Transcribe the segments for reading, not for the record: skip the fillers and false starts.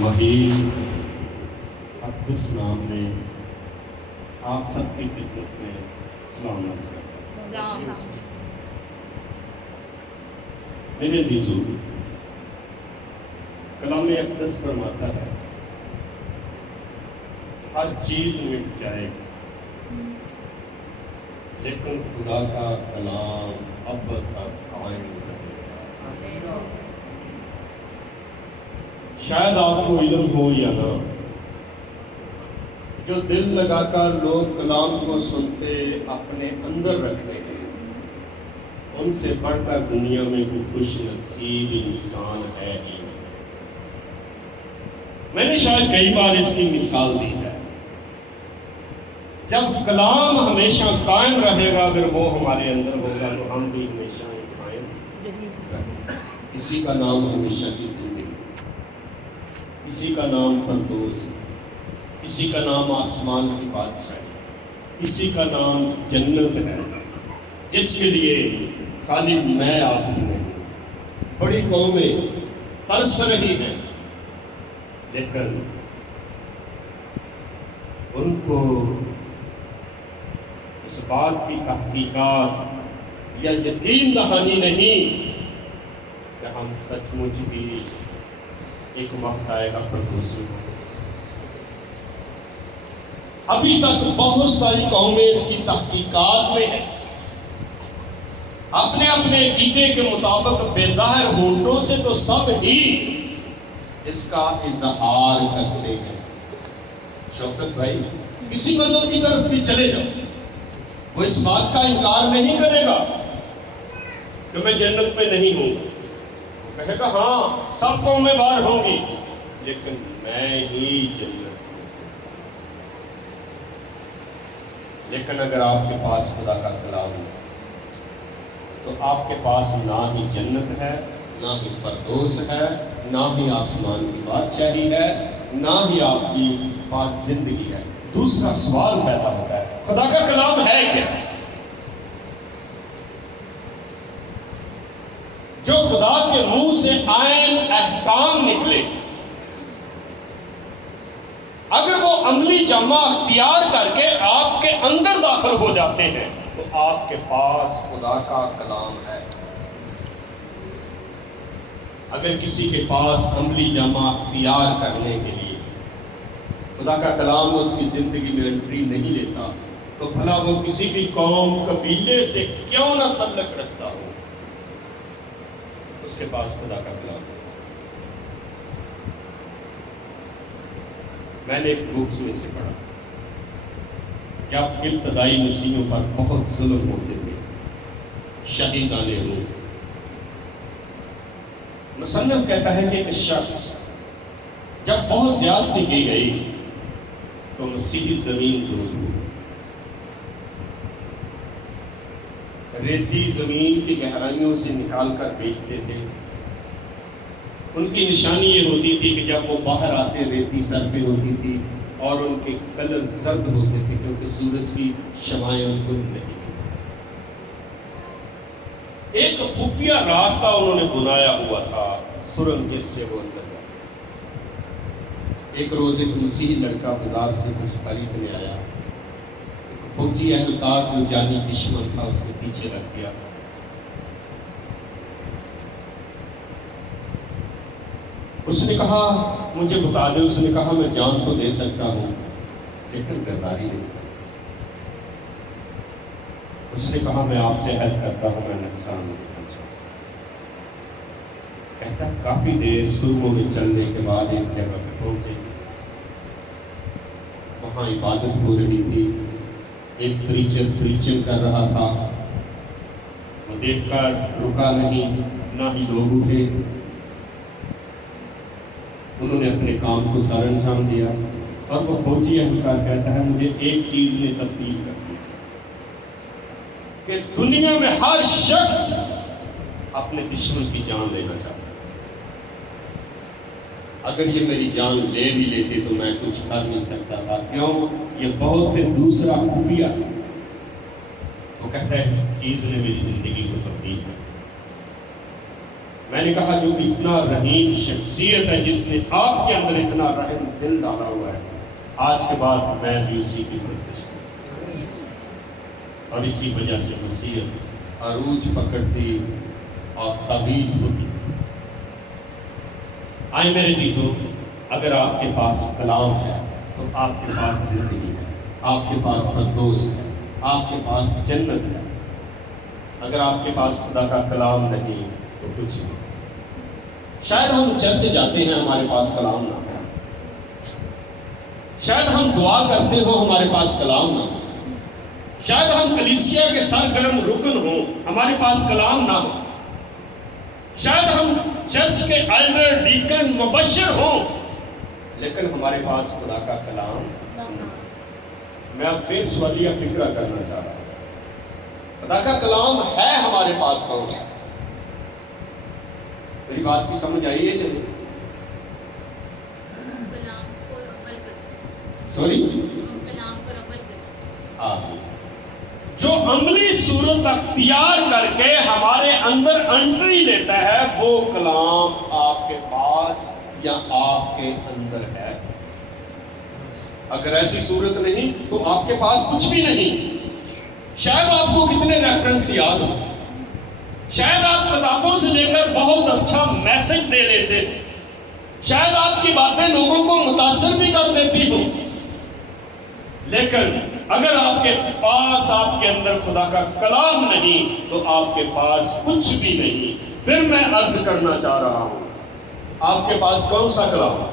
مہین اقدس نام میں آپ سب کی خدمت میں سلام عرض کرتا ہوں۔ میرے عزیزو، کلام اقدس فرماتا ہے ہر چیز مٹ جائے لیکن خدا کا کلام اب تک قائم رہے گا۔ شاید آپ کو علم ہو یا نہ، جو دل لگا کر لوگ کلام کو سنتے اپنے اندر رکھتے ہیں، ان سے بڑھ کر دنیا میں کوئی خوش نصیب انسان ہے ہی نہیں۔ میں نے شاید کئی بار اس کی مثال دی ہے، جب کلام ہمیشہ قائم رہے گا، اگر وہ ہمارے اندر ہوگا تو ہم بھی ہمیشہ قائم رہیں گے۔ اسی کا نام ہمیشہ کی زندگی، اسی کا نام فردوس، اسی کا نام آسمان کی بادشاہی، اسی کا نام جنت ہے، جس کے لیے خالی میں آپ ہی نہیں، بڑی قومیں ترس رہی ہیں، لیکن ان کو اس بات کی تحقیقات یا یقین دہانی نہیں کہ ہم سچ مچ بھی ایک وقت آئے گا فردوسی ہو۔ ابھی تک بہت ساری قومیں اس کی تحقیقات میں ہیں، اپنے اپنے عقیدے کے مطابق بے ظاہر ہونٹوں سے تو سب ہی اس کا اظہار کرتے ہیں۔ شوکت بھائی، کسی مذہب کی طرف بھی چلے جاؤ، وہ اس بات کا انکار نہیں کرے گا کہ میں جنت میں نہیں ہوں، وہ کہے گا ہاں سب قومیں باہر ہوں گی لیکن میں ہی جنت ہوں۔ لیکن اگر آپ کے پاس خدا کا کلام ہے تو آپ کے پاس نہ ہی جنت ہے، نہ ہی فردوس ہے، نہ ہی آسمان کی بادشاہی ہے، نہ ہی آپ کی پاس زندگی ہے۔ دوسرا سوال پیدا ہوتا ہے، خدا کا کلام ہے کیا؟ جو خدا کے منہ سے عین احکام نکلے، اگر وہ عملی جامہ اختیار کر کے آپ کے اندر داخل ہو جاتے ہیں تو آپ کے پاس خدا کا کلام ہے۔ اگر کسی کے پاس عملی جامہ اختیار کرنے کے لیے خدا کا کلام اس کی زندگی میں انٹری نہیں لیتا تو بھلا وہ کسی بھی قوم قبیلے سے کیوں نہ تعلق رکھتا ہو، اس کے پاس خدا کا کلام ہے۔ میں نے ایک بکس میں سے پڑھا، جب ابتدائی مسیحیوں پر بہت ظلم ہوتے تھے، شہیدان روح، مصنف کہتا ہے کہ ایک شخص جب بہت زیادتی کی گئی تو مسیحی زمین دوز ہوئی، ریتی زمین کی گہرائیوں سے نکال کر بیچتے تھے۔ ان کی نشانی یہ ہوتی تھی کہ جب وہ باہر آتے ریتی سر پہ ہوتی تھی اور ان کے کلر زرد ہوتے تھے کیونکہ سورج کی شعائیں ان کو نہیں۔ ایک خفیہ راستہ انہوں نے بنایا ہوا تھا، سرنگ جس سے وہ اندر جاتے۔ ایک روز ایک مسیحی لڑکا بازار سے کچھ خریدنے آیا، ایک فوجی اہلکار جو جانی دشمن تھا اس کے پیچھے لگ گیا۔ اس نے کہا مجھے بتا دے، اس نے کہا میں جان تو دے سکتا ہوں لیکن غداری نہیں کر سکتا۔ اس نے کہا میں آپ سے عہد کرتا ہوں میں نقصان نہیں کرنا چاہتا۔ کہتا ہے کافی دیر سرموں میں چلنے کے بعد ایک جگہ پہ پہنچے، وہاں عبادت ہو رہی تھی، ایک پریچنگ کر رہا تھا، وہ دیکھ کر رکا نہیں، نہ ہی لوگ اٹھے۔ انہوں نے اپنے کام کو سر انجام دیا اور وہ فوجی اہلکار کہتا ہے مجھے ایک چیز نے تبدیل کر دیا کہ دنیا میں ہر شخص اپنے دشمن کی جان لینا چاہتا ہے، اگر یہ میری جان لے بھی لیتے تو میں کچھ کر نہیں سکتا تھا، کیوں؟ یہ بہت دوسرا خفیہ تھا۔ وہ کہتا ہے اس چیز نے میری زندگی کو تبدیل کر دیا۔ میں نے کہا جو اتنا رحیم شخصیت ہے، جس نے آپ کے اندر اتنا رحم دل ڈالا ہوا ہے، آج کے بعد میں بھی اسی کی پرستش کروں، اور اسی وجہ سے مسیحیت عروج پکڑتی اور تعبیر ہوتی۔ آئے میرے چیزوں، اگر آپ کے پاس کلام ہے تو آپ کے پاس زندگی ہے، آپ کے پاس فردوس ہے، آپ کے پاس جنت ہے۔ اگر آپ کے پاس خدا کا کلام نہیں تو کچھ نہیں۔ شاید ہم چرچ جاتے ہیں، ہمارے پاس کلام نہ ہو، شاید ہم دعا کرتے ہوں، ہمارے پاس کلام نہ ہو، شاید ہم کلیسیا کے سرگرم رکن ہوں، ہمارے پاس کلام نہ ہو، شاید ہم چرچ کے ایلڈر ڈیکن مبشر ہوں، لیکن ہمارے پاس خدا کا کلام۔ میں اب پھر سوالیہ فکرہ کرنا چاہ رہا ہوں، خدا کا کلام ہے ہمارے پاس کون ہے؟ میری بات کی سمجھ آئی ہے جب سوری جو عملی صورت اختیار کر کے ہمارے اندر انٹری لیتا ہے، وہ کلام آپ کے پاس یا آپ کے اندر ہے۔ اگر ایسی صورت نہیں تو آپ کے پاس کچھ بھی نہیں۔ شاید آپ کو کتنے ریفرنس یاد ہو، شاید آپ کتابوں سے لے کر بہت اچھا میسج دے لیتے، شاید آپ کی باتیں لوگوں کو متاثر بھی کر دیتی ہوں، لیکن اگر آپ کے پاس آپ کے اندر خدا کا کلام نہیں تو آپ کے پاس کچھ بھی نہیں۔ پھر میں عرض کرنا چاہ رہا ہوں، آپ کے پاس کون سا کلام؟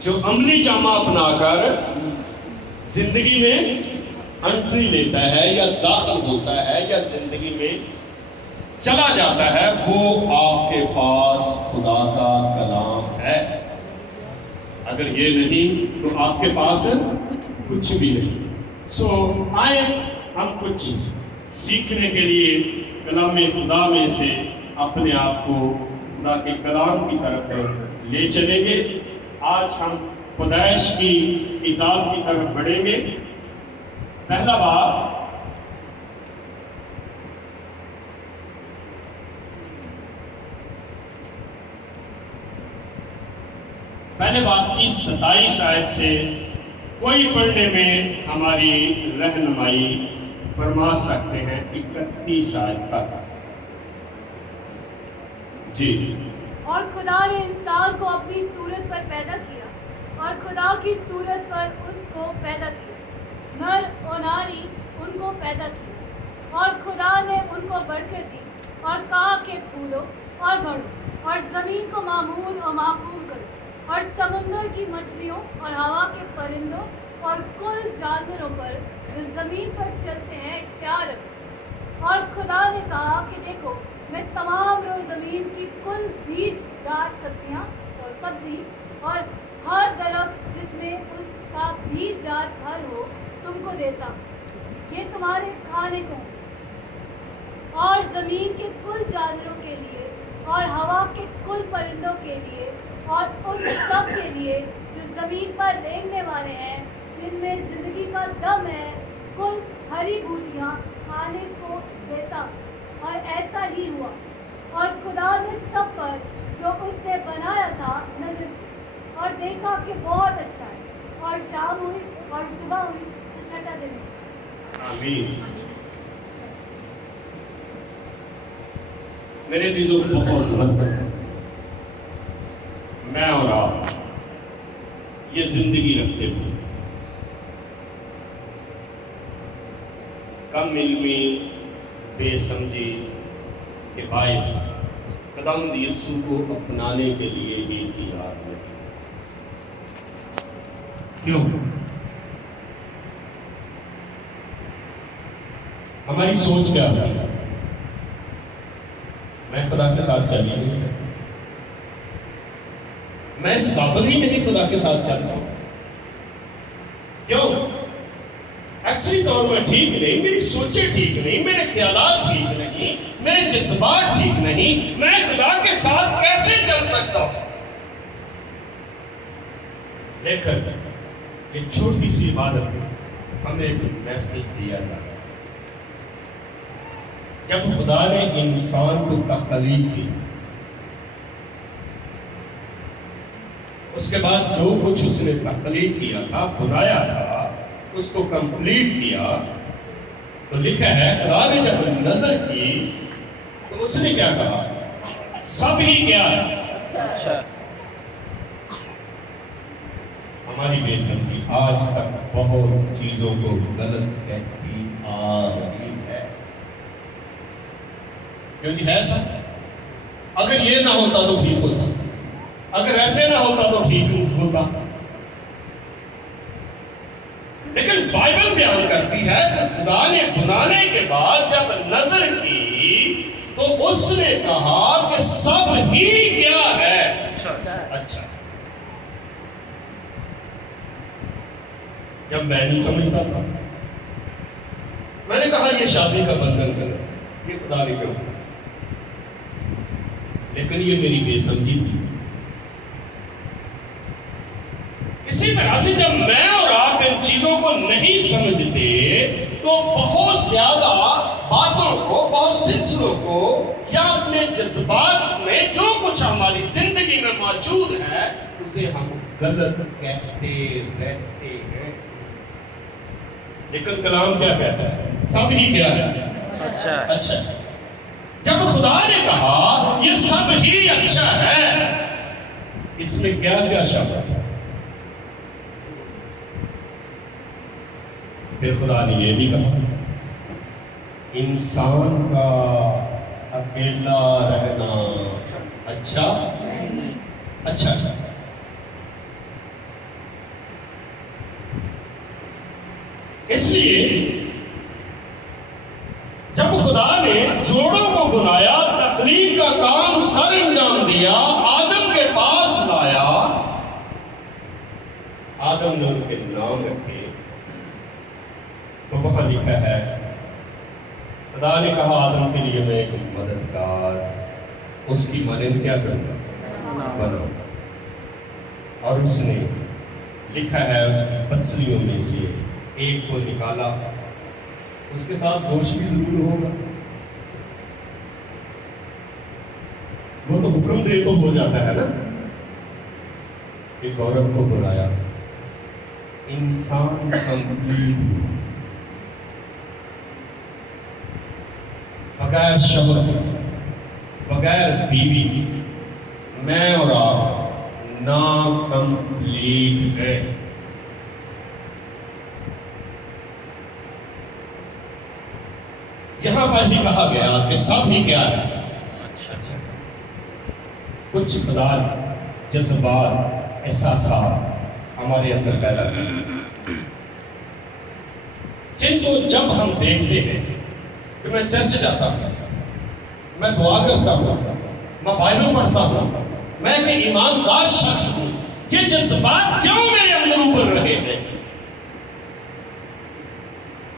جو عملی جامہ اپنا کر زندگی میں انٹری لیتا ہے یا داخل ہوتا ہے یا زندگی میں چلا جاتا ہے، وہ آپ کے پاس خدا کا کلام ہے۔ اگر یہ نہیں تو آپ کے پاس کچھ بھی نہیں۔ سو آئے ہم کچھ سیکھنے کے لیے کلام خدا میں سے اپنے آپ کو خدا کے کلام کی طرف لے چلیں گے۔ آج ہم پیدائش کی کتاب کی طرف بڑھیں گے۔ پہلا باب پہلے بات کی 27 آیت سے کوئی پڑھنے میں ہماری رہنمائی فرما سکتے ہیں 31 آیت تک۔ جی۔ اور خدا نے انسان کو اپنی صورت پر پیدا کیا، اور خدا کی صورت پر اس کو پیدا کیا، نر و ناری ان کو پیدا کیا۔ اور خدا نے ان کو برکت دی اور کہا کہ پھولو اور بڑھو اور زمین کو معمور و محفوظ کرو، اور سمندر کی مچھلیوں اور ہوا کے پرندوں اور کل جانوروں پر جو زمین پر چلتے ہیں اختیار رکھو۔ اور خدا نے کہا کہ دیکھو، میں تمام روئے زمین کی کل بیج دار سبزی اور ہر درخت جس میں اس کا بیج دار پھل ہو تم کو دیتا ہوں، یہ تمہارے کھانے کو ہوں۔ اور زمین کے کل جانوروں کے لیے اور ہوا کے کل پرندوں کے لیے اور ان سب کے لیے جو زمین پر رینگنے والے ہیں، جن میں زندگی کا دم ہے، کل ہری بوٹیاں کھانے کو دیتا۔ اور ایسا ہی ہوا۔ اور خدا نے سب پر جو اس نے بنایا تھا نظر کی، اور دیکھا کہ بہت اچھا ہے۔ اور شام ہوئی اور صبح ہوئی تو چھٹا دن ہوا۔ آمین۔ میرے عزیزوں، بہت مرتبہ میں اور آپ یہ زندگی رکھتے ہوئے کم علمی، بے سمجھی کے باعث خداوند یسوع کو اپنانے کے لیے ہی تیار نہیں۔ کیوں؟ ہماری سوچ کیا ہے؟ میں خدا کے ساتھ چل نہیں سکتا، میں اس قابل ہی نہیں خدا کے ساتھ چلتا ہوں۔ کیوں؟ ایکچولی طور پر ٹھیک نہیں، میری سوچیں ٹھیک نہیں، میرے خیالات ٹھیک نہیں، میرے جذبات ٹھیک نہیں، میں خدا کے ساتھ کیسے چل سکتا ہوں؟ لیکن یہ چھوٹی سی عبادت ہمیں ایک میسج دیا جاتا ہے۔ جب خدا نے انسان کو تخلیق کی، اس کے بعد جو کچھ اس نے تخلیق کیا تھا، بنایا تھا، اس کو کمپلیٹ کیا، تو لکھا ہے خدا نے جب نظر کی تو اس نے کیا کہا؟ سب ہی کیا ہے؟ ہماری بے سمجھی آج تک بہت چیزوں کو غلط کہتی آ رہی ہے، کیونکہ ہے سب، اگر یہ نہ ہوتا تو ٹھیک ہوتا، اگر ایسے نہ ہوتا تو ٹھیک ہوتا، لیکن بائبل بیان کرتی ہے کہ خدا نے بنانے کے بعد جب نظر کی تو اس نے کہا کہ سب ہی کیا ہے؟ اچھا۔ جب میں نہیں سمجھتا تھا، میں نے کہا یہ شادی کا بندھن کرنا، یہ خدا نے کیوں؟ لیکن یہ میری بے سمجھی تھی۔ اسی طرح سے جب میں اور آپ ان چیزوں کو نہیں سمجھتے تو بہت زیادہ باتوں کو، بہت سلسلوں کو، یا اپنے جذبات میں جو کچھ ہماری زندگی میں موجود ہے اسے ہم غلط کہتے رہتے ہیں۔ لیکن کلام کیا کہتا ہے؟ سب ہی کیا ہے؟ اچھا۔ جب خدا نے کہا یہ سب ہی اچھا ہے، اس میں کیا کیا شامل ہے؟ پھر خدا نے یہ بھی کہا انسان کا اکیلا رہنا اچھا۔ اس لیے جب خدا نے جوڑوں کو بنایا، تخلیق کا کام سر انجام دیا، آدم کے پاس لایا، آدم نے ان کے نام رکھے، تو وہاں لکھا ہے خدا نے کہا آدم کے لیے میں ایک مددگار، اس کی مدد کیا کروں؟ بناؤں۔ اور اس نے لکھا ہے اس کی پسلیوں میں سے ایک کو نکالا، اس کے ساتھ دوش بھی ضرور ہوگا، وہ تو حکم دے تو ہو جاتا ہے نا۔ ایک عورت کو بنایا، انسان کمپلیٹ، بغیر شوہر، بغیر بیوی، میں اور آپ نا کمپلیٹ ہے۔ یہاں پر ہی کہا گیا کہ سب ہی کیا ہے؟ کچھ خیالات، جذبات، احساسات ہمارے اندر پیدا کرتے ہیں، جن کو جب ہم دیکھتے ہیں کہ میں چرچ جاتا ہوں، میں دعا کرتا ہوں، میں بائبل پڑھتا ہوں، میں ایک ایماندار شخص ہوں، یہ جذبات کیوں میرے اندر ابھر رہے ہیں؟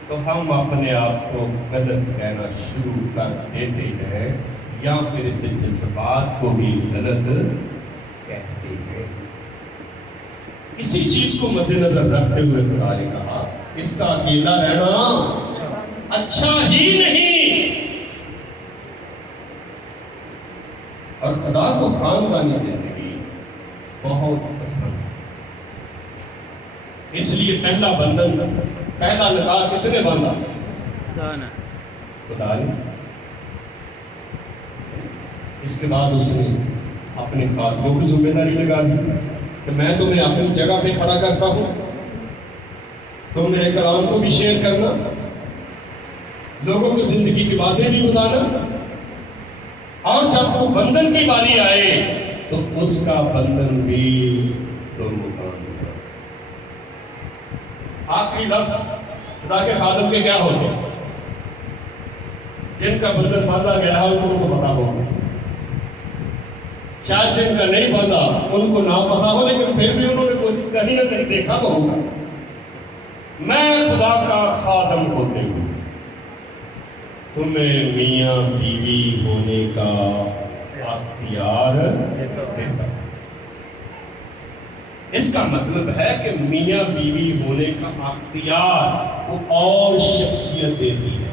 تو ہم اپنے آپ کو غلط کہنا شروع کر دیتے ہیں، یا پھر اس جذبات کو بھی غلط کہتے ہیں۔ اسی چیز کو مد نظر رکھتے ہوئے خدا نے کہا اس کا اکیلا رہنا اچھا ہی نہیں، اور خدا کو خاندانی زندگی بہت پسند ہے۔ اس لیے پہلا بندھن، پہلا نکاح کس نے باندھا؟ خدا نے۔ اس کے بعد اس نے اپنے خادموں کی ذمہ داری لگا دی کہ میں تمہیں اپنی جگہ پہ کھڑا کرتا ہوں، تم میرے کلام کو بھی شیئر کرنا، لوگوں کو زندگی کی باتیں بھی بتانا، اور جب وہ بندھن کی باری آئے تو اس کا بندھن بھی تم مکمل۔ آخری لفظ خدا کے خادم کے کیا ہوتے ہیں؟ جن کا بندھن باندھا گیا ہے ان کو تو پتا ہوگا، شاید جن کا نہیں باندھا ان کو نہ پتا ہو، لیکن پھر بھی انہوں نے کہیں نہ کہیں دیکھا تو ہوگا۔ میں خدا کا خادم ہوتے ہوئے تمہیں میاں بیوی ہونے کا اختیار دیتا ہوں۔ اس کا مطلب ہے کہ میاں بیوی ہونے کا اختیار وہ اور شخصیت دیتی ہے۔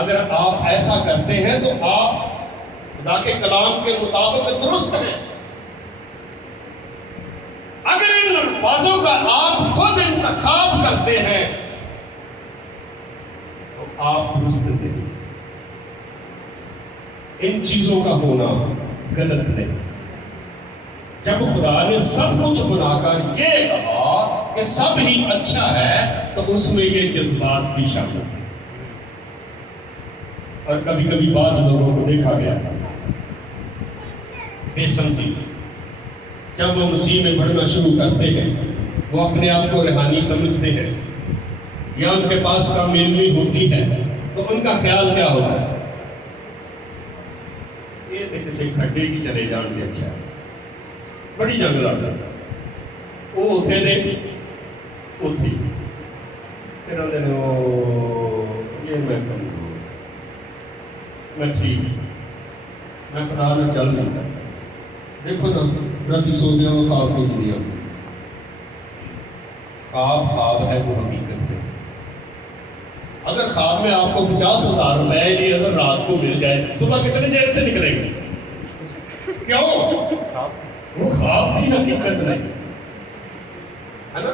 اگر آپ ایسا کرتے ہیں تو آپ خدا کے کلام کے مطابق درست ہیں. اگر ان الفاظوں کا آپ خود انتخاب کرتے ہیں تو آپ درست نہیں. ان چیزوں کا ہونا غلط نہیں. جب خدا نے سب کچھ بنا کر یہ کہا کہ سب ہی اچھا ہے تو اس میں یہ جذبات بھی شامل ہیں. اور کبھی کبھی بعض لوگوں کو دیکھا گیا بے سمجھی، جب وہ مسیح میں بڑھنا شروع کرتے ہیں وہ اپنے آپ کو روحانی سمجھتے ہیں یا ان کے پاس کام علمی ہوتی ہے تو ان کا خیال کیا ہوتا ہے؟ یہ تو کسی کھڈے ہی چلے جان بھی اچھا ہے. بڑی جنگ لڑتا وہ اتھے دے اتھی پھر آدھے یہ میں کروں میں ٹھیک میں خدا نہ چل نہیں سکتا. دیکھو نا رات سو دیا وہ خواب کی دنیا میں خواب ہے وہ حقیقت ہے. اگر خواب میں آپ کو 50,000 روپئے لیے اگر رات کو مل جائے صبح کتنے جیب سے نکلے گی؟ کیوں؟ وہ خواب کی حقیقت نہیں ہے نا.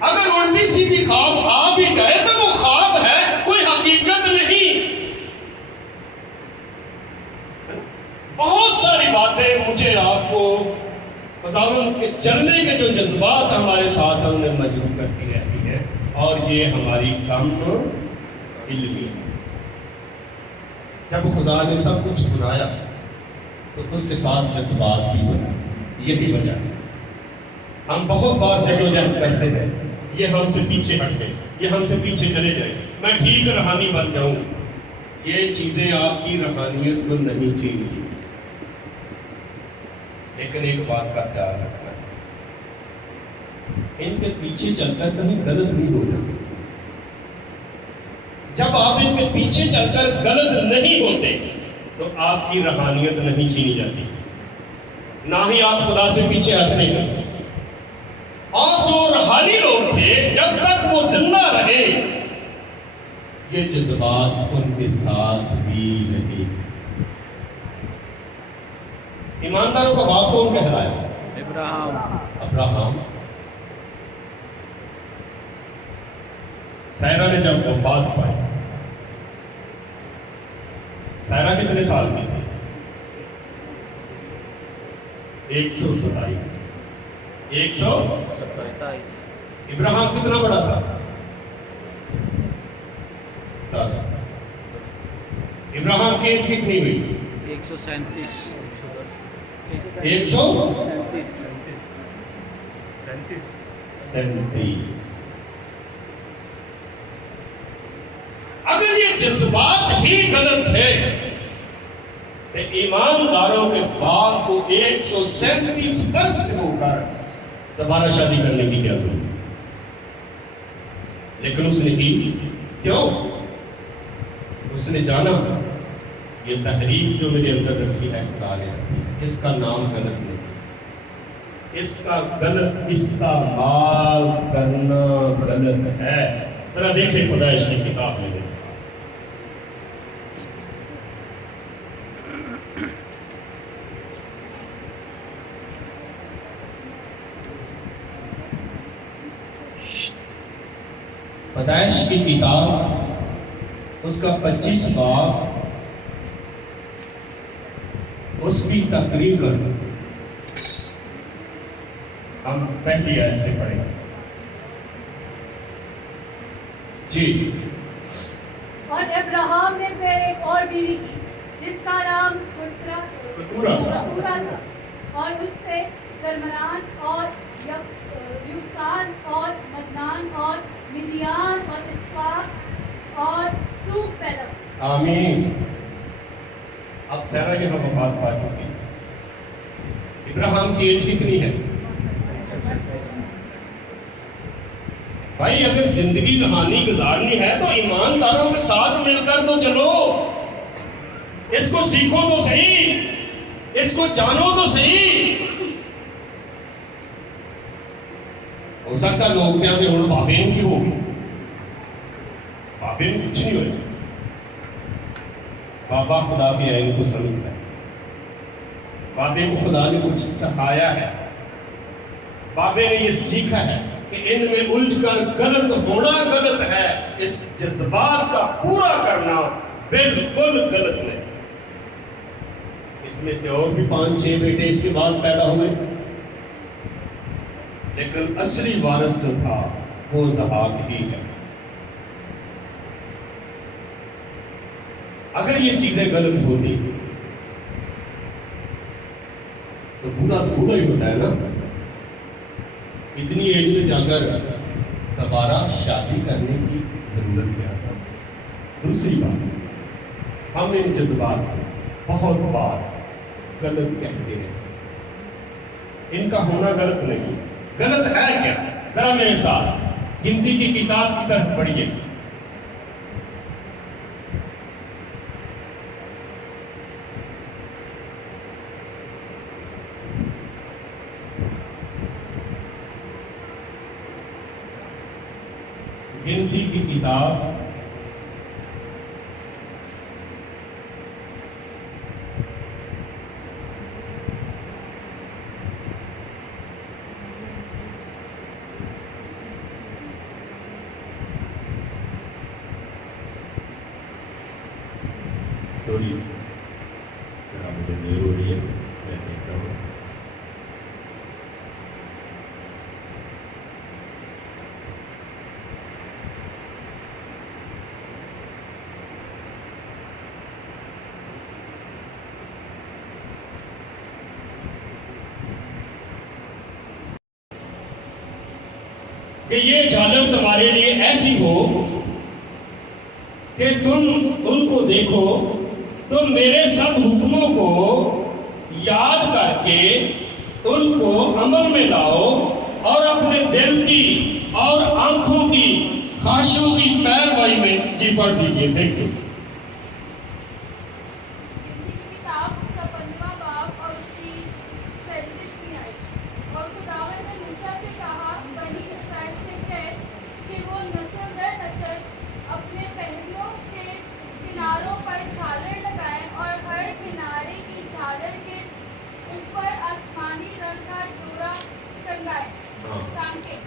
اگر الٹی سیدھی خواب آ بھی جائے تو وہ خواب ہے کوئی حقیقت نہیں. بہت ساری باتیں مجھے آپ کو خداوند کے چلنے کے جو جذبات ہمارے ساتھ ہم نے مجبور کرتی رہتی ہے اور یہ ہماری کم علمی ہے. جب خدا نے سب کچھ بنایا تو اس کے ساتھ جذبات بھی بنا. یہی وجہ ہے ہم بہت بار جدوجہد کرتے ہیں یہ ہم سے پیچھے ہٹتے یہ ہم سے پیچھے چلے جائیں میں ٹھیک روحانی بن جاؤں. یہ چیزیں آپ کی روحانیت کو نہیں چھینتی لیکن ایک بات کا خیال رکھنا ہے ان کے پیچھے چل کر کہیں غلط نہیں ہو جاتے. جب آپ ان کے پیچھے چل کر غلط نہیں ہوتے تو آپ کی روحانیت نہیں چھینی جاتی نہ ہی آپ خدا سے پیچھے ہٹنے کرتے. اور جو روحانی لوگ تھے جب تک وہ زندہ رہے یہ جذبات ان کے ساتھ بھی رہے. ایمانداروں کا باپ کون کہلایا؟ ابراہم. سیرا نے جب وفات پائی سیرا کتنے سال کی تھی؟ 127. ابراہم کتنا بڑا تھا؟ 10. ابراہم کی ایج کتنی ہوئی؟ 137. اگر یہ جذبات ہی غلط تھے تو ایمانداروں کے باپ کو 137 برس ہو کر دوبارہ شادی کرنے کی کیا ضرورت؟ لیکن اس نے کی. کیوں؟ اس نے جانا یہ تحریک جو میرے اندر رکھی ہے خدا نے رکھی ہے اس کا نام غلط نہیں. اس کا غلط استعمال کرنا غلط ہے. ذرا دیکھیں پیدائش کی کتاب میں میرے ساتھ. پیدائش کی کتاب اس کا 25 باب اس کی تقریباً ہم پہلی آیت سے پڑھیں گے. جی. اور ابراہم نے پھر ایک اور بیوی کی جس کا نام کتورا تھا اور اس سے زرمران اور یوکسان اور مدنان اور مدیان اور اسفاق اور سوق پیدا ہوئے. آمین. اب سیرا یہاں وفات پا چکی. ابراہم کی ایج کتنی ہے؟ بھائی اگر زندگی روحانی گزارنی ہے تو ایمانداروں کے ساتھ مل کر تو چلو. اس کو سیکھو تو صحیح, اس کو جانو تو صحیح. ہو سکتا ہے لوگ کہتے ہوں بابے کی ہوگی, بابے میں کچھ نہیں ہوئے. بابا خدا کے عین کو سمجھتا ہے، بابے کو خدا نے کچھ سکھایا ہے، بابے نے یہ سیکھا ہے کہ ان میں الجھ کر غلط ہونا غلط ہے، اس جذبات کا پورا کرنا بالکل غلط نہیں۔ اس میں سے اور بھی 5-6 بیٹے اس کے بعد پیدا ہوئے، لیکن اصلی وارث جو تھا وہ اسحاق ہی ہے۔ اگر یہ چیزیں غلط ہوتی تو بوڑھا ہی ہوتا ہے نا، اتنی ایج میں جا کر دوبارہ شادی کرنے کی ضرورت کیا تھا؟ دوسری بات، ہم ان جذبات کو بہت بار غلط کہتے ہیں، ان کا ہونا غلط نہیں، غلط ہے کیا؟ ذرا میرے ساتھ گنتی کی کتاب کی طرف پڑھیے۔ گنتی کی کتاب سوری ذرا مجھے دیر ہو رہی ہے، میں دیکھتا ہوں۔ کہ یہ جھالر تمہارے لیے ایسی ہو کہ تم ان کو دیکھو، تم میرے سب حکموں کو یاد کر کے ان کو عمل میں لاؤ اور اپنے دل کی اور آنکھوں کی خواہشوں کی پیروی میں جی پڑھ دیجیے۔ Thank you. کتاب اس کا 15واں باب اور اس کی 37ویں آیت۔ اور خداوند نے موسیٰ سے کہا، بنی اسرائیل سے کہہ کہ وہ نسل در نسل اپنے پہلوؤں کے کناروں پر جھالر لگائیں اور ہر کنارے کی جھالر کے اوپر آسمانی رنگ کا ڈورا ٹانگیں۔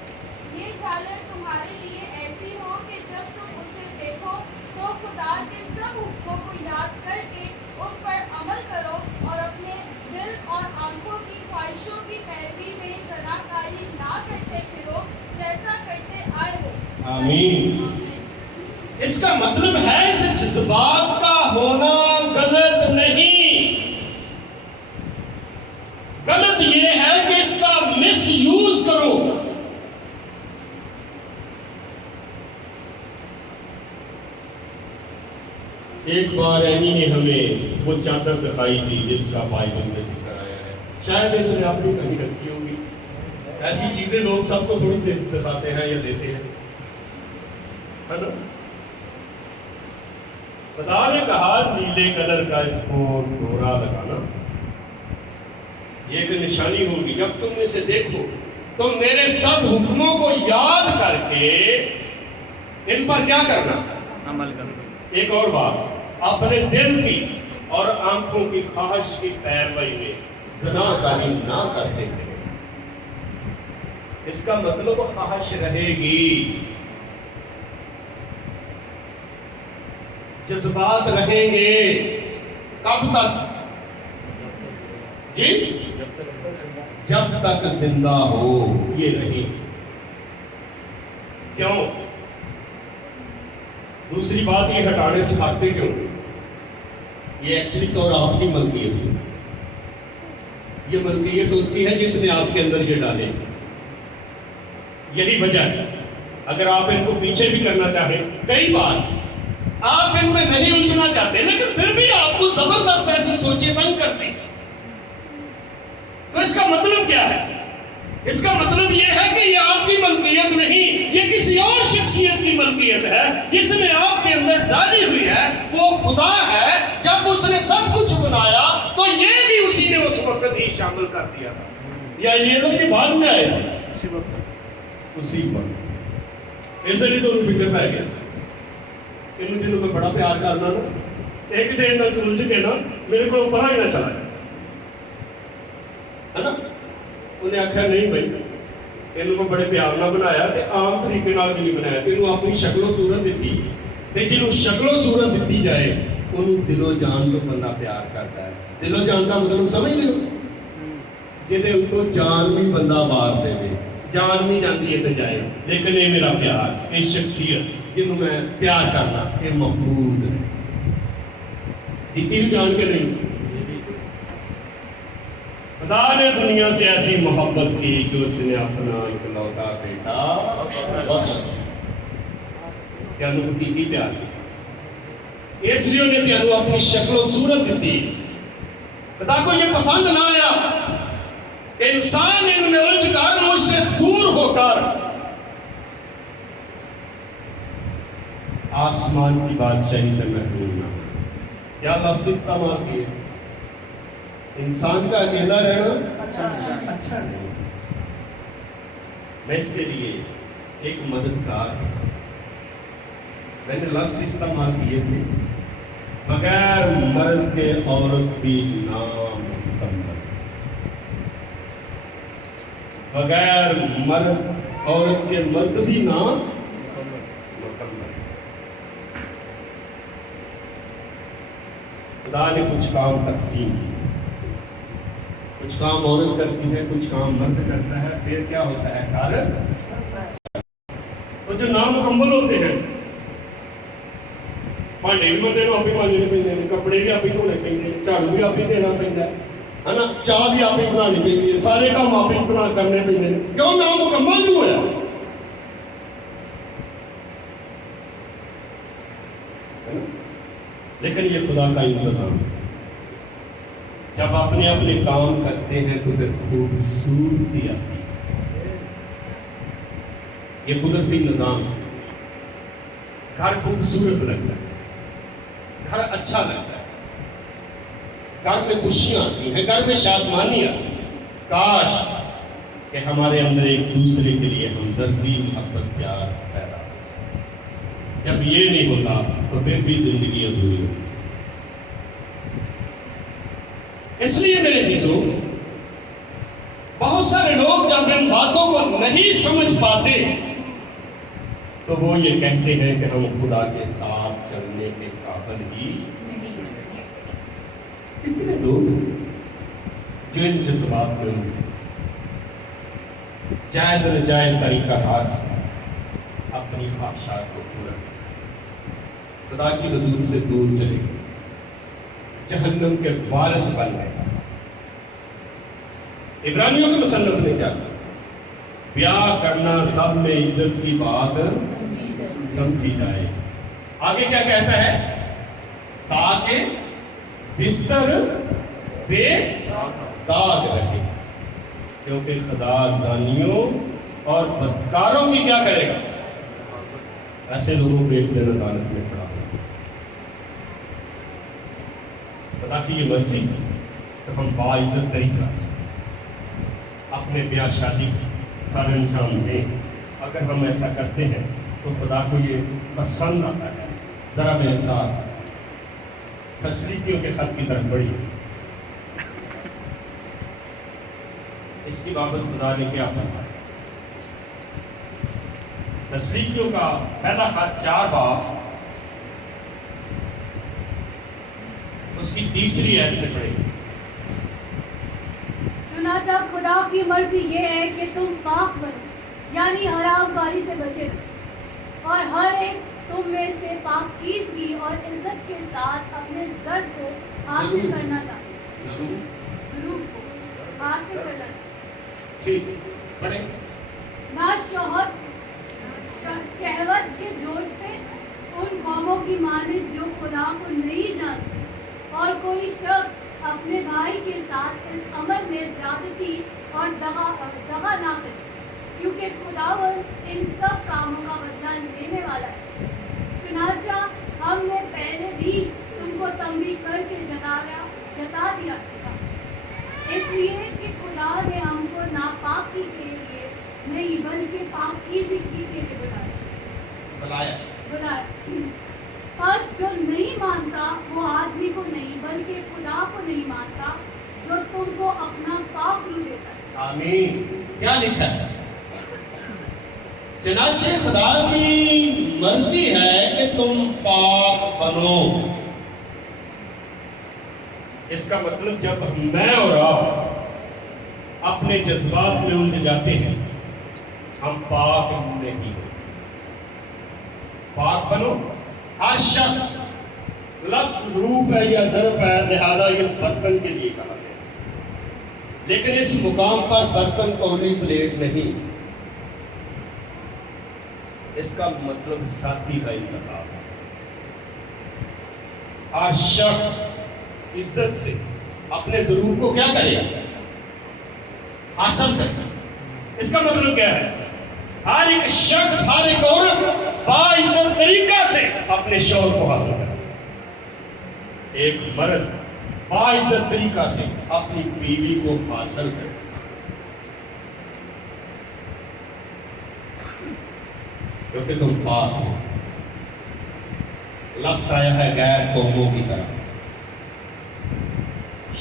یہ جھالر تمہارے لیے ایسی ہو کہ جب تم اسے دیکھو تو خدا کے سب حکموں کو یاد کر کے ان پر عمل کرو اور اپنے دل اور آنکھوں کی خواہشوں کی پیروی میں زناکاری نہ کرتے پھرو جیسا کرتے آئے ہو۔ آمین۔ اس کا مطلب ہے اس جذبات کا ہونا غلط نہیں، غلط یہ ہے کہ اس کا مس یوز کرو۔ ایک بار اینی نے ہمیں وہ چادر دکھائی تھی جس کا بائبل میں ذکر آیا ہے، شاید اس نے آپ نے کہیں رکھی ہوگی۔ ایسی چیزیں لوگ سب کو تھوڑی دکھاتے ہیں یا دیتے ہیں، ہے نا؟ خدا نے کہا نیلے کلر کا اس کو ڈورا لگانا، یہ ایک نشانی ہوگی، جب تم اسے دیکھو تو میرے سب حکموں کو یاد کر کے ان پر کیا کرنا؟ عمل کرنا۔ ایک اور بات، اپنے دل کی اور آنکھوں کی خواہش کی پیروی میں زناکاری نہ کرتے تھے۔ اس کا مطلب خواہش رہے گی، جذبات رہیں گے، کب تک؟ جی جب تک زندہ ہو یہ رہیں گے۔ کیوں؟ دوسری بات، یہ ہٹانے سکھاتے کیوں؟ یہ ایکچولی طور آپ کی ملکیت ہے، یہ ملکیت اس کی ہے جس نے آپ کے اندر یہ ڈالے، یہی وجہ ہے۔ اگر آپ ان کو پیچھے بھی کرنا چاہیں، کئی بار آپ ان میں نہیں الجھنا چاہتے لیکن پھر بھی آپ کو زبردست ایسی سوچیں تنگ کرتے ہیں، تو اس کا مطلب کیا ہے؟ اس کا مطلب یہ ہے کہ یہ آپ کی ملکیت نہیں، یہ کسی اور شخصیت کی ملکیت ہے جس نے آپ کے اندر ڈالی ہوئی ہے، وہ خدا ہے۔ جب اس نے سب کچھ بنایا تو یہ بھی اسی نے اس وقت ہی شامل کر دیا تھا، یا الیعزر کی بعد میں آئے تھے اسی وقت۔ اس لیے تو فکر پہ گیا کہ مجھے لوگ بڑا پیار کرنا نا، ایک دن نہ الجھ کے نا میرے کو پرا ہی نہ چلا جائے ہے نا. انہیں آخیا نہیں بھائی تینوں کو بڑے پیار نہ بنایا تے عام طریقے نال نہیں بنایا, تینوں اپنی شکل و صورت دیتی تے جنوں شکل و صورت دیتی جائے انہوں دل و جان کو بندہ پیار کرتا ہے. دل و جان کا مطلب سمجھ لو جہدے اتوں جان بھی بندہ مار دے, جان بھی جاتی ہے تو جائے, لیکن یہ میرا پیار, یہ شخصیت جنوں میں پیار کرنا یہ محفوظ ہے. دیتی بھی جان کے نہیں. خدا نے دنیا سے ایسی محبت کی کہ اس نے اپنا اکلوتا بیٹا بخش تینوں کی پیار کی, اس لیے انہیں تینوں اپنی شکل و صورت دیتی. خدا کو یہ پسند نہ آیا انسان ان میں الجھ کر مجھ سے دور ہو کر آسمان کی بادشاہی سے محروم نہ. کیا لفظ استعمال کیے؟ انسان کا اکیلا رہنا اچھا نہیں. میں اس کے لیے ایک مددگار, میں نے لفظ استعمال کیے تھے بغیر مرد کے عورت بھی نامکمل, بغیر مرد عورت کے مرد بھی نامکمل. خدا نے کچھ کام تقسیم کیے, کچھ کام عورت کرتی ہے, کچھ کام مرد کرتا ہے, پھر کیا ہوتا ہے کارن. تو جو نامکمل ہوتے ہیں بھانڈے بھی بندے کو آپ ہی مانجنے پہ, کپڑے بھی آپ ہی دھونے پہ, جھاڑو بھی آپ ہی دینا پہنتا ہے نا, چاہ بھی آپ ہی بنانی پہ, سارے کام آپ ہی کرنے پہ, کیوں نامکمل جو ہوا. لیکن یہ خدا کا انتظام ہے. جب اپنے اپنے کام کرتے ہیں تو پھر خوبصورتی آتی ہے. یہ قدرتی نظام ہے. گھر خوبصورت لگتا ہے, گھر اچھا لگتا ہے, گھر میں خوشیاں آتی ہیں, گھر میں شادمانی آتی ہے. کاش کہ ہمارے اندر ایک دوسرے کے لیے ہمدردی, محبت, پیار پیدا ہو. جب یہ نہیں ہوتا تو پھر بھی زندگی ادھوری ہوتی. اس لیے میرے عزیزوں, بہت سارے لوگ جب ان باتوں کو نہیں سمجھ پاتے تو وہ یہ کہتے ہیں کہ ہم خدا کے ساتھ چلنے کے قابل ہی نہیں. کتنے لوگ جو ان جذبات میں جائز ناجائز طریقہ کار سے اپنی خواہشات کو پورا خدا کی حضور سے دور چلے گئے, جہنم کے وارث بن گئے. عبرانیوں کے مصنف نے کیا کہا؟ بیاہ کرنا سب میں عزت کی بات سمجھی جائے. آگے کیا کہتا ہے؟ تاکہ بستر بے داغ رہے, کیونکہ خدا زانیوں اور بدکاروں کی کیا کرے گا؟ ایسے لوگوں کو ایک دن عدالت میں کھڑا ہوگا. خدا کی یہ مرضی کہ ہم باعزت طریقہ سے اپنے بیاہ شادی سر انجام دیں. اگر ہم ایسا کرتے ہیں تو خدا کو یہ پسند آتا ہے. ذرا میرے ساتھ تسلیتیوں کے خط کی طرف بڑھی. اس کی بابت خدا نے کیا فرمایا؟ تسلیتیوں کا پہلا خط 4 باب اس کی 3 آیت سے پڑھیں. چنانچہ خدا کی مرضی یہ ہے کہ تم پاک بنو, یعنی حرام کاری سے بچے رہو, اور ہر ایک تم میں سے پاکیزگی اور عزت کے ساتھ اپنے زر کو حاصل کرنا چاہتے. ضرور کو حاصل کرنا چاہتے. ٹھیک پڑھیں. نہ شہوت کے جوش سے ان قوموں کی مانند جو خدا کو نہیں جانتے, اور کوئی شخص اپنے بھائی کے ساتھ اس عمل میں زیادتی اور دغا نہ کرے, کیونکہ خداوند ان سب کاموں کا بدلہ لینے والا ہے. چنانچہ ہم نے پہلے بھی تم کو تنبیہ کر کے جتا دیا تھا, اس لیے کہ خدا نے ہم کو ناپاکی کے لیے نہیں بلکہ پاکیزگی کے لیے بلایا. پر جو نہیں مانتا وہ آمین. کیا لکھا ہے؟ چنانچہ خدا کی مرضی ہے کہ تم پاک بنو. اس کا مطلب جب میں اور آپ اپنے جذبات میں الجھ جاتے ہیں ہم پاک نہیں ہیں. پاک بنو. ہر شخص لفظ ظروف ہے یا ظرف ہے، لہذا یہ برتن کے لیے کہا گیا، لیکن اس مقام پر برتن کولی پلیٹ نہیں، اس کا مطلب ساتھی کا انتخاب ہے. ہر شخص عزت سے اپنے ضرور کو کیا کرے حاصل کرے. اس کا مطلب کیا ہے؟ ہر ایک شخص، ہر ایک عورت باعزت طریقہ سے اپنے شوہر کو حاصل کرے. ایک مرد باعزت طریقہ سے اپنی بیوی کو حاصل کرے. کیونکہ تم پاک ہو. لفظ آیا ہے غیر قوموں کی طرح.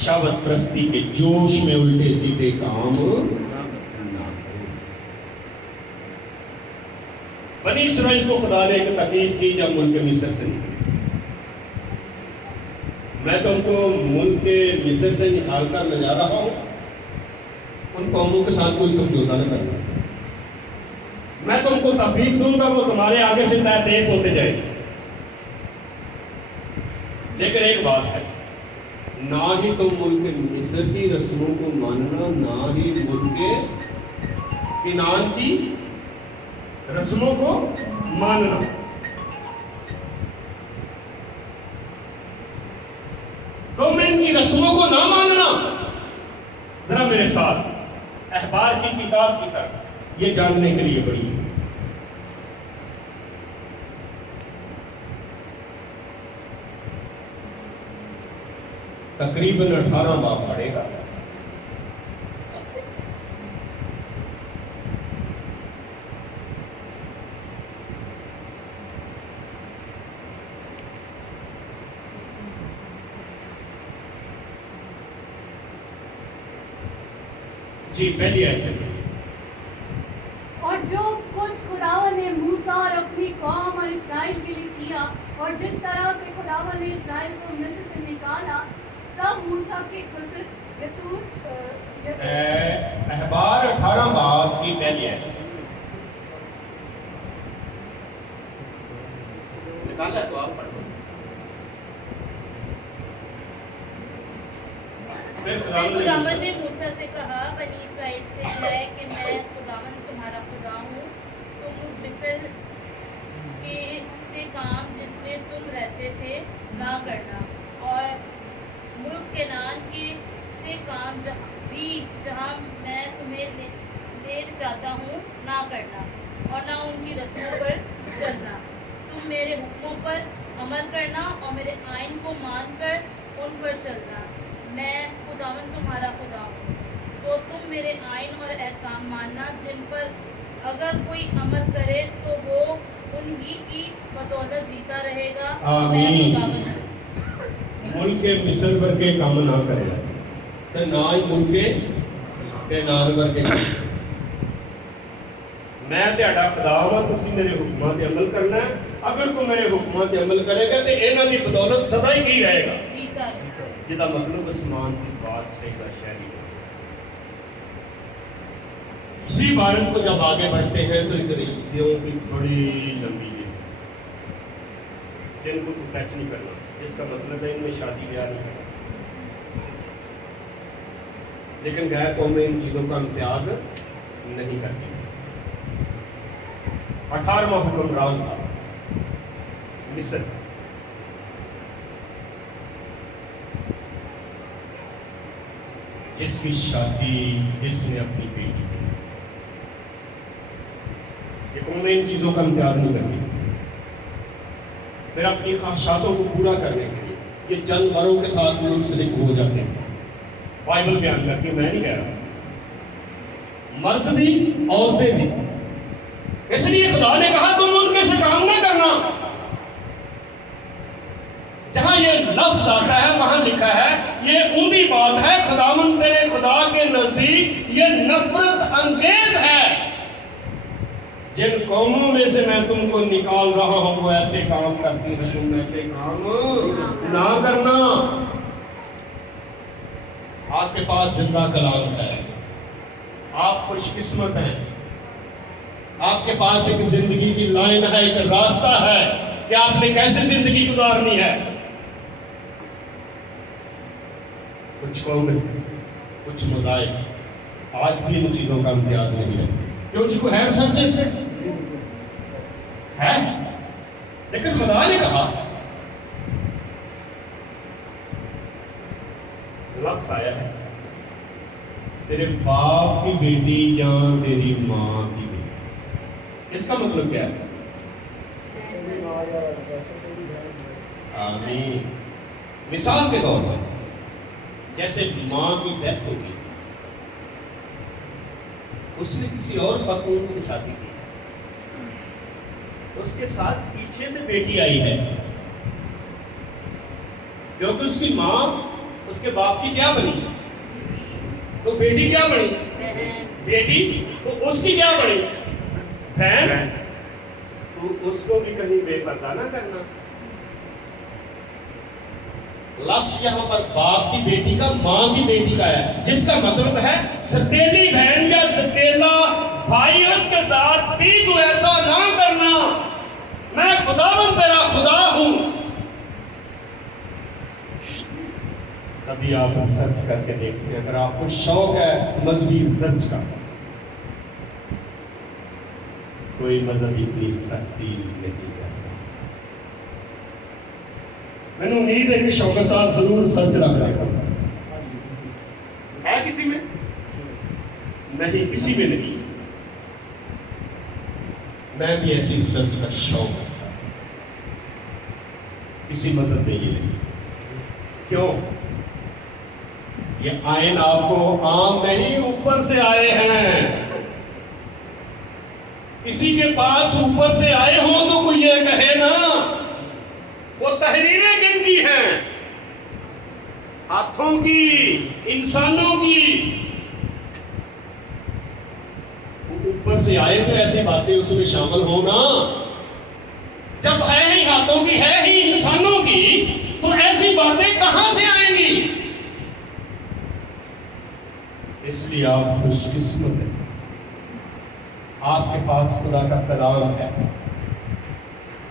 شہوت پرستی کے جوش میں الٹے سیدھے کام نہ کرو. بنی اسرائیل کو خدا نے ایک تاکید کی جب ملک مصر سے نکلے. میں تم کو ملک مصر سے نکال کر لے جا رہا ہوں، ان قوموں کے ساتھ کوئی سمجھوتا نہ کرنا. میں تم کو توفیق دوں گا، وہ تمہارے آگے سے تیز ہوتے جائیں گے. لیکن ایک بات ہے، نہ ہی تم ملک مصر کی رسموں کو ماننا، نہ ہی ملک کنعان کی رسموں کو ماننا. تم ان کی رسموں کو نہ ماننا. ذرا میرے ساتھ احبار کی کتاب کی طرف یہ جاننے کے لیے بڑی ہے. تقریباً 18 باب پڑھے گا. جی پہلی آیت سے. اور جو کچھ خداوند نے موسیٰ اور اپنی قوم اور اسرائیل کے لیے کیا، اور جس طرح سے خداوند نے اسرائیل کو مصر سے نکالا، سب موسیٰ کے احبار 18 باب کی پہلی آیت سے. نکالا تو آپ پڑھو. خداوند نے موسیٰ سے کہا، بنی اسرائیل سے ہے کہ میں خداوند تمہارا خدا ہوں. تم مصر کے سے کام جس میں تم رہتے تھے نہ کرنا، اور ملک کنعان کے سے کام جہاں میں تمہیں لے جاتا ہوں نہ کرنا، اور نہ ان کی رسموں پر چلنا. تم میرے حکموں پر عمل کرنا اور میرے آئین کو مان کر ان پر چلنا. میں خداوند تمہارا خدا ہوں. سو تم میرے آئین اور احکام ماننا، جن پر اگر کوئی عمل کرے تو وہ انہی کی بدولت جیتا رہے گا. میں خداوند ہوں. ملک مصر ور کے کام نہ کرے تے نہ ہی ملک کنعان ور کے. میں تہاڈا خدا ہاں، تسی میرے حکماں تے عمل کرنا ہے. اگر کوئی میرے حکماں تے عمل کرے گا تے انہاں دی بدولت سدا ہی کی رہے گا. جدا مطلب اسمان کی بات سے کا شہری ہے. اسی عبارت کو جب آگے بڑھتے ہیں تو ایک رشتوں کی بڑی لمبی لسٹ جن کو ٹچ نہیں کرنا. اس کا مطلب ہے ان میں شادی بیاہ نہیں کرنا. لیکن غیر قومیں ان چیزوں کا امتیاز نہیں کرتی. 18واں حکمران تھا مصر. جس کی شادی جس نے اپنی بیٹی سے. یہ قومیں ان چیزوں کا امتیاز نہیں کرتی. پھر اپنی خواہشاتوں کو پورا کرنے کے لیے یہ چند بروں کے ساتھ منسلک ہو جاتے ہیں. بائبل بیان کرتی ہے، میں نہیں کہہ رہا. مرد بھی عورتیں بھی. اس لیے خدا نے کہا تم ان کے سے کام نہ کرنا. جہاں یہ لفظ آتا ہے وہاں لکھا ہے یہ عمدی بات ہے، خداوند تیرے خدا کے نزدیک یہ نفرت انگیز ہے جن قوموں میں سے میں تم کو نکال رہا ہوں وہ ایسے کام کرتی ہیں، تم ایسے کام نہ کرنا۔ آپ کے پاس زندہ کلام ہے، آپ خوش قسمت ہیں، آپ کے پاس ایک زندگی کی لائن ہے، ایک راستہ ہے کہ آپ نے کیسے زندگی گزارنی ہے۔ کچھ قومیں، کچھ مذاہب آج بھی ان چیزوں کا امتیاز نہیں ہے، کیونکہ ہے سچے سے ہے، لیکن خدا نے کہا، لفظ آیا ہے تیرے باپ کی بیٹی یا تیری ماں کی بیٹی۔ اس کا مطلب کیا ہے؟ آمین۔ مثال کے طور پر جیسے ماں کی ڈیتھ ہوگی، اس نے کسی اور خاتون سے شادی کی، اس کے ساتھ پیچھے سے بیٹی آئی ہے، کیونکہ اس کی ماں اس کے باپ کی کیا بنی؟ تو بیٹی کیا بنی؟ بیٹی۔ تو اس کی کیا بنی؟ بہن۔ تو اس کو بھی کہیں بے پردہ نہ کرنا۔ لفظ یہاں پر باپ کی بیٹی کا، ماں کی بیٹی کا ہے، جس کا مطلب ہے ستیلی بہن یا ستیلا بھائی اس کے ساتھ بھی تو ایسا نہ کرنا، میں خداوند تیرا خدا ہوں۔ کبھی آپ ریسرچ کر کے دیکھیں، اگر آپ کو شوق ہے مذہبی ریسرچ کا، کوئی مذہب اتنی سختی نہیں کرتا۔ میں نے امید ہے کہ شوق کے ساتھ ضرور ریسرچ رکھ رہے گا۔ ہے کسی میں؟ نہیں، کسی میں نہیں۔ میں بھی ایسی ریسرچ کا شوق رکھتا ہوں، کسی مذہب میں یہ نہیں۔ کیوں؟ یہ آئین آپ کو عام نہیں، اوپر سے آئے ہیں۔ کسی کے پاس اوپر سے آئے ہوں تو کوئی یہ کہے نا، وہ تحریریں کن کی ہیں؟ ہاتھوں کی، انسانوں کی۔ اوپر سے آئے تو ایسی باتیں اس میں شامل ہونا، جب ہے ہی ہاتھوں کی، ہے ہی انسانوں کی، تو ایسی باتیں کہاں سے آئیں گی؟ اس لیے آپ خوش قسمت ہیں، آپ کے پاس خدا کا کلام ہے۔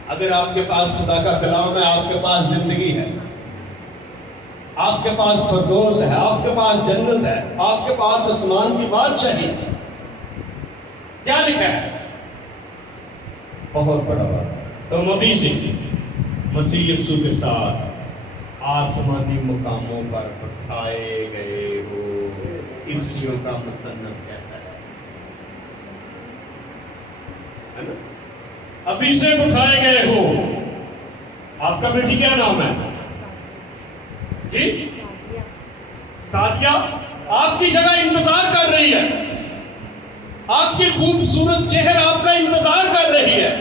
اگر آپ کے پاس خدا کا کلام ہے، آپ کے پاس زندگی ہے، آپ کے پاس فردوس ہے، آپ کے پاس جنت ہے، آپ کے پاس آسمان کی بادشاہی ہے۔ کیا لکھا ہے؟ بہت بڑا بات، تم ابھی سے مسیح یسوع کے ساتھ آسمانی مقاموں پر اٹھائے گئے ہو۔ افسیوں کا مصنف کہتا ہے نا، ابھی سے اٹھائے گئے ہو۔ آپ کا بیٹی کیا نام ہے جی؟ سادیہ آپ کی جگہ انتظار کر رہی ہے، آپ کی خوبصورت چہر آپ کا انتظار کر رہی ہے۔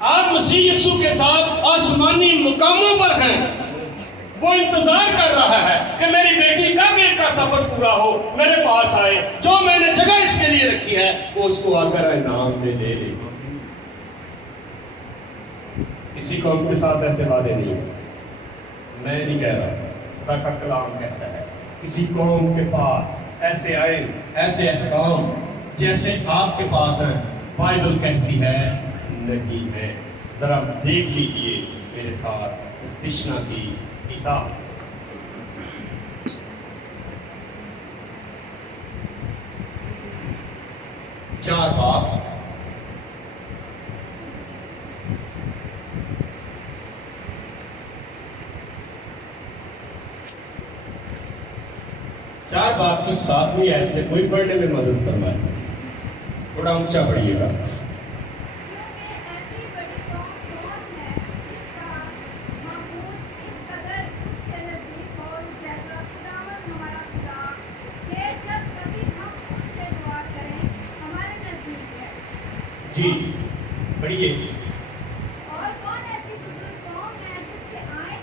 آپ مسیح یسوع کے ساتھ آسمانی مقاموں پر ہیں، وہ انتظار کر رہا ہے کہ میری بیٹی کب ایک کا سفر پورا ہو، میرے پاس آئے، جو میں نے جگہ اس کے لیے رکھی ہے وہ اس کو آ کر انعام میں لے لے۔ کسی قوم کے ساتھ ایسے وعدے نہیں ہیں، میں نہیں کہہ رہا، خدا کا کلام کہتا ہے کسی قوم کے پاس ایسے آئے، ایسے احکام جیسے آپ کے پاس ہیں، بائبل کہتی ہے نہیں ہے۔ ذرا دیکھ لیجئے میرے ساتھ استشنا کی کتاب، چار باب، چار باب کی 7ویں آیت سے کوئی پڑھنے میں مدد فرمائے، تھوڑا اونچا پڑھیے گا۔ جی پڑھیے۔ اور کون ایسی بزرگ قوم ہے جس کے آئین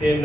3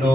9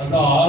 1000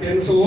300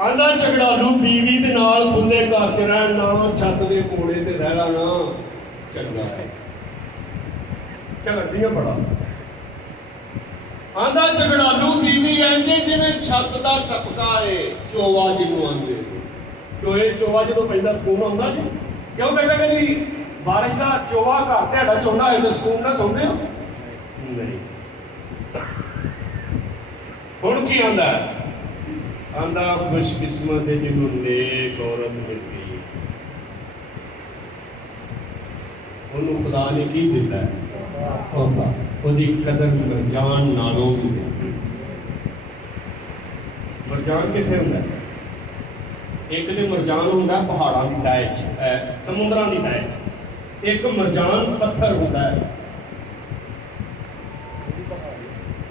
ਆਂਦਾ ਝਗੜਾਲੂ ਬੀਵੀ ਦੇ ਨਾਲ ਖੁੱਲੇ ਘਰ 'ਚ ਰਹਿਣਾ, ਛੱਤ ਦੇ ਕੋਲੇ ਤੇ ਰਹਿਣਾ ਨਾ ਚੰਗਾ ਹੈ। ਝਗੜਦੀਆਂ ਬੜਾ। ਆਂਦਾ ਝਗੜਾਲੂ ਬੀਵੀ ਇੰਝ ਜਿਵੇਂ ਛੱਤ ਦਾ ਟਪਕਾ ਏ, ਚੋਵਾ ਜਿਹਨੂੰ ਆਂਦੇ। ਚੋਵਾ ਜਦੋਂ ਪੈਂਦਾ ਸਕੂਨ ਆਉਂਦਾ ਜੀ। ਕਿਉਂ ਬੇਟਾ ਕਦੀ ਬਾਰਿਸ਼ ਦਾ ਚੋਵਾ ਘਰ ਤੁਹਾਡਾ ਚੋਣਾ ਹੋਏ ਤਾਂ ਸਕੂਨ ਨਾਲ ਸੌਂਦੇ ਹੋ? ਨਹੀਂ। ਹੁਣ ਕੀ ਆਂਦਾ? ਆਂਦਾ ਖੁਸ਼ਕਿਸਮਤ ਹੈ ਜਿਹਨੂੰ ਨੇਕ ਔਰਤ ਮਿਲ ਗਈ। ਉਹਨੂੰ ਖੁਦਾ ਨੇ ਕੀ ਦਿੱਤਾ ਹੈ? ਤੋਹਫਾ। ਉਹਦੀ ਕਦਰ ਮਰਜਾਨ ਨਾਲੋਂ ਵੀ ਜ਼ਿਆਦਾ। ਮਰਜਾਨ ਕਿੱਥੇ ਹੁੰਦਾ? ਇੱਕ ਦੇ ਮਰਜਾਨ ਹੁੰਦਾ ਪਹਾੜਾਂ ਦੀ ਤਹਿ 'ਚ, ਸਮੁੰਦਰਾਂ ਦੀ ਤਹਿ 'ਚ। ਇੱਕ ਮਰਜਾਨ ਪੱਥਰ ਹੁੰਦਾ ਹੈ।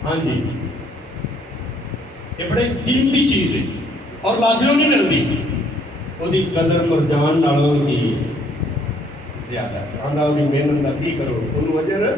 ਹਾਂਜੀ, ਇਹ ਬੜੀ ਕੀਮਤੀ ਚੀਜ਼ ਹੈ ਔਰ ਲਾਗਿਓ ਨਹੀਂ ਮਿਲਦੀ। ਉਹਦੀ ਕਦਰ ਮਰਜਾਨ ਨਾਲੋਂ ਹੀ ਜ਼ਿਆਦਾ। ਆਂਦਾ ਉਹਦੀ ਮਿਹਨਤ ਦਾ ਕੀ ਕਰੋ, ਉਹਨੂੰ ਅਜਰ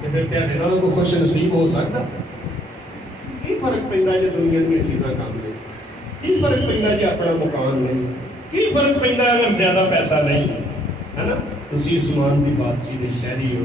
ਤੇ ਫਿਰ ਤੁਹਾਡੇ ਨਾਲ ਕੋਈ ਖੁਸ਼ ਨਸੀਬ ਹੋ ਸਕਦਾ? ਕੀ ਫਰਕ ਪੈਂਦਾ ਜੇ ਦੁਨੀਆ ਦੀਆਂ ਚੀਜ਼ਾਂ ਕੰਮ ਨੇ? ਕੀ ਫਰਕ ਪੈਂਦਾ ਜੇ ਆਪਣਾ ਮਕਾਨ ਨਹੀਂ? ਕੀ ਫਰਕ ਪੈਂਦਾ ਅਗਰ ਜ਼ਿਆਦਾ ਪੈਸਾ ਨਹੀਂ ਹੈ ਨਾ? ਤੁਸੀਂ ਅਸਮਾਨ ਦੀ ਬਾਦਸ਼ਾਹੀ ਦੇ ਸ਼ਹਿਰੀ ਹੋ